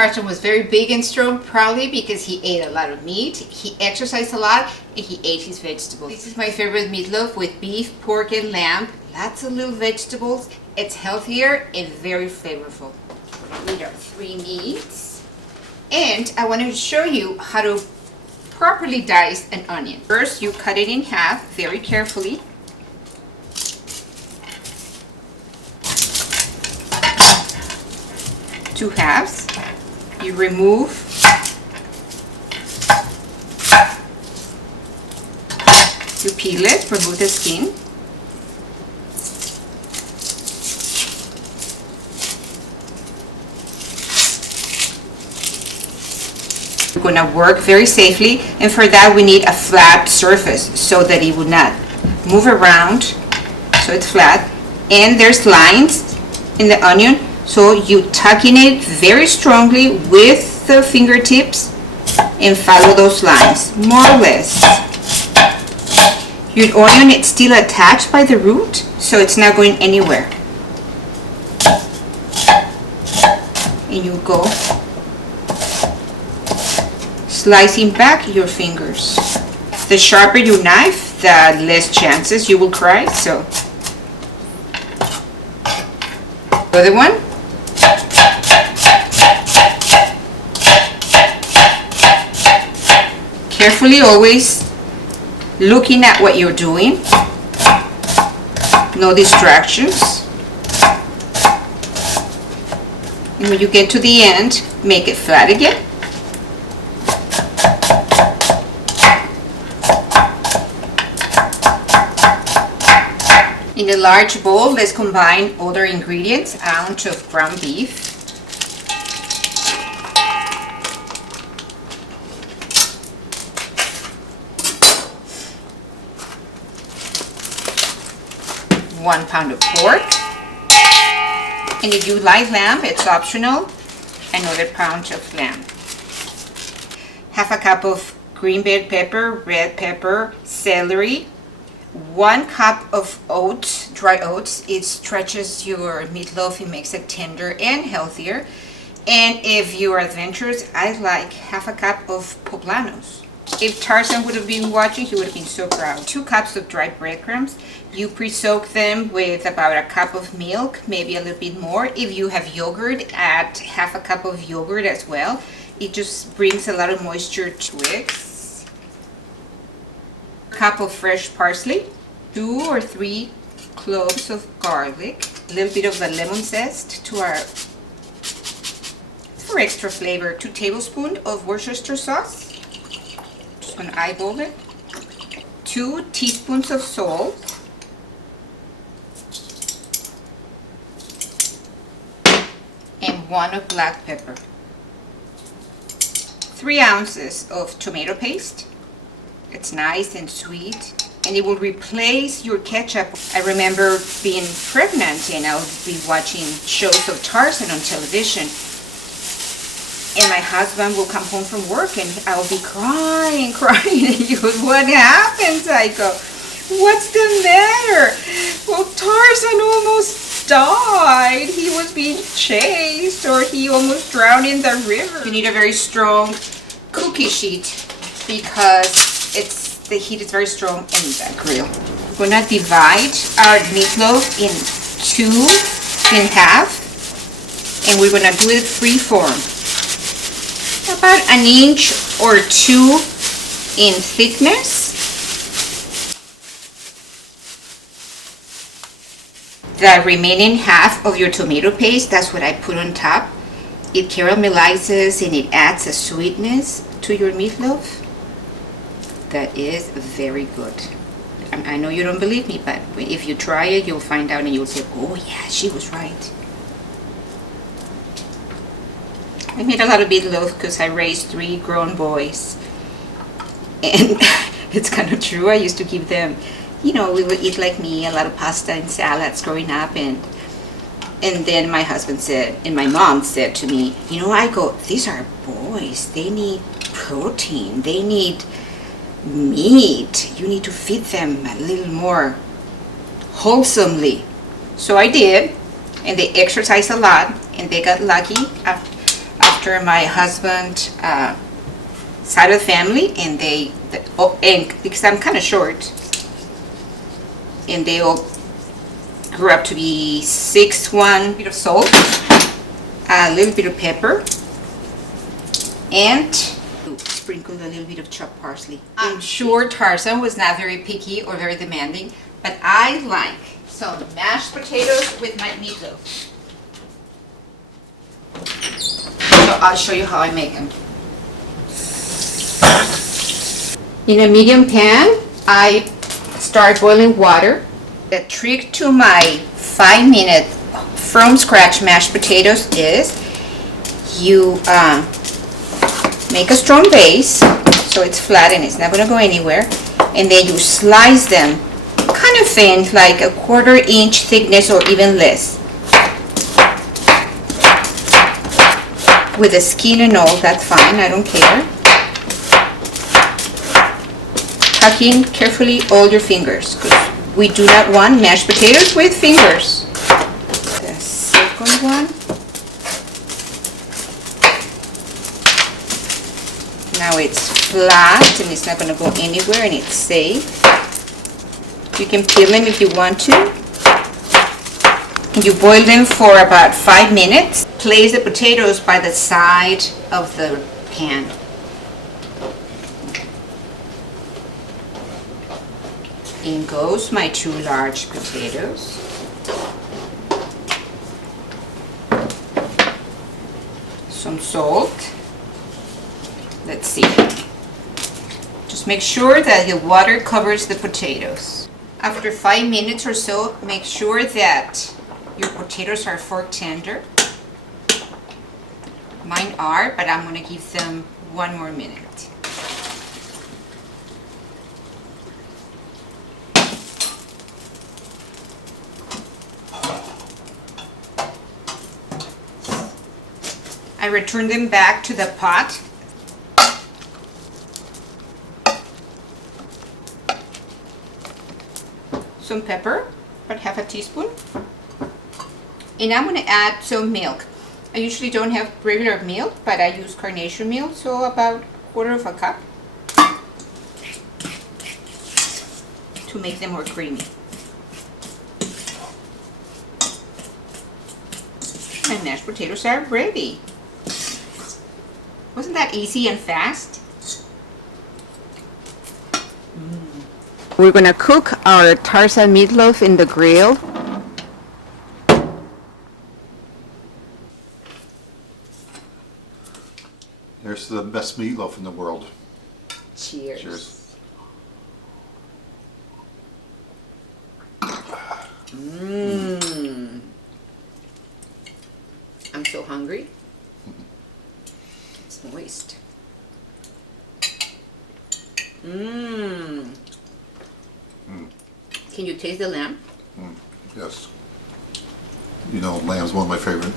Tarzan was very big and strong, probably because he ate a lot of meat, he exercised a lot, and he ate his vegetables. This is my favorite meatloaf with beef, pork, and lamb. Lots of little vegetables. It's healthier and very flavorful. We need our 3 meats. And I want to show you how to properly dice an onion. First, you cut it in half very carefully. Two halves. You remove you peel it, remove the skin. We're going to work very safely, and for that we need a flat surface so that it would not move around, so it's flat. And there's lines in the onion, so you tuck in it very strongly with the fingertips and follow those lines, more or less. Your onion is still attached by the root, so it's not going anywhere. And you go slicing back your fingers. The sharper your knife, the less chances you will cry. So, the other one. Carefully, always looking at what you're doing. No distractions. And when you get to the end, make it flat again. In a large bowl, let's combine other ingredients. An ounce of ground beef, one pound of pork, and if you like lamb, it's optional, another pound of lamb. Half a cup of green bell pepper, red pepper, celery, 1 cup of oats, dry oats. It stretches your meatloaf, it makes it tender and healthier. And if you're adventurous, I like half a cup of poblanos. If Tarzan would have been watching, he would have been so proud. 2 cups of dried breadcrumbs. You pre-soak them with about a cup of milk, maybe a little bit more. If you have yogurt, add half a cup of yogurt as well. It just brings a lot of moisture to it. Cup of fresh parsley, 2 or 3 cloves of garlic, a little bit of the lemon zest for extra flavor, 2 tablespoons of Worcestershire sauce, just gonna eyeball it, 2 teaspoons of salt, and 1 of black pepper, 3 ounces of tomato paste. It's nice and sweet, and it will replace your ketchup. I remember being pregnant and I'll be watching shows of Tarzan on television, and my husband will come home from work and I'll be crying. And he goes, "What happened?" I go, "What's the matter?" "Well, Tarzan almost died. He was being chased, or he almost drowned in the river." You need a very strong cookie sheet because the heat is very strong in the grill. We're gonna divide our meatloaf in 2 in half, and we're gonna do it free-form, about 1 inch or 2 in thickness. The remaining half of your tomato paste, that's what I put on top. It caramelizes and it adds a sweetness to your meatloaf. That is very good. I know you don't believe me, but if you try it, you'll find out and you'll say, "Oh yeah, she was right." I made a lot of meatloaf because I raised 3 grown boys. And it's kind of true. I used to give them, we would eat like me, a lot of pasta and salads growing up. And then my husband said, and my mom said to me, "These are boys. They need protein. They need meat. You need to feed them a little more wholesomely." So I did, and they exercised a lot, and they got lucky. after my husband side of the family, and and because I'm kind of short, and they all grew up to be 6'1", bit of salt, a little bit of pepper, and sprinkled a little bit of chopped parsley. I'm sure Tarzan was not very picky or very demanding, but I like some mashed potatoes with my meatloaf. So I'll show you how I make them. In a medium pan, I start boiling water. The trick to my 5-minute from scratch mashed potatoes is you make a strong base so it's flat and it's not going to go anywhere, and then you slice them kind of thin, like a 1/4 inch thickness or even less, with the skin and all. That's fine, I don't care. Tuck in carefully all your fingers, because we do not want mashed potatoes with fingers. The second one. Now it's flat and it's not going to go anywhere and it's safe. You can peel them if you want to. And you boil them for about 5 minutes. Place the potatoes by the side of the pan. In goes my 2 large potatoes. Some salt. Let's see. Just make sure that the water covers the potatoes. After 5 minutes or so, make sure that your potatoes are fork tender. Mine are, but I'm going to give them 1 more minute. I return them back to the pot. Some pepper, about 1/2 teaspoon. And I'm going to add some milk. I usually don't have regular milk, but I use carnation milk, so about 1/4 cup to make them more creamy. My mashed potatoes are ready. Wasn't that easy and fast? We're gonna cook our Tarzan meatloaf in the grill. Here's the best meatloaf in the world. Cheers. Cheers. I'm so hungry. It's moist. Can you taste the lamb? Yes. You know, lamb's one of my favorite.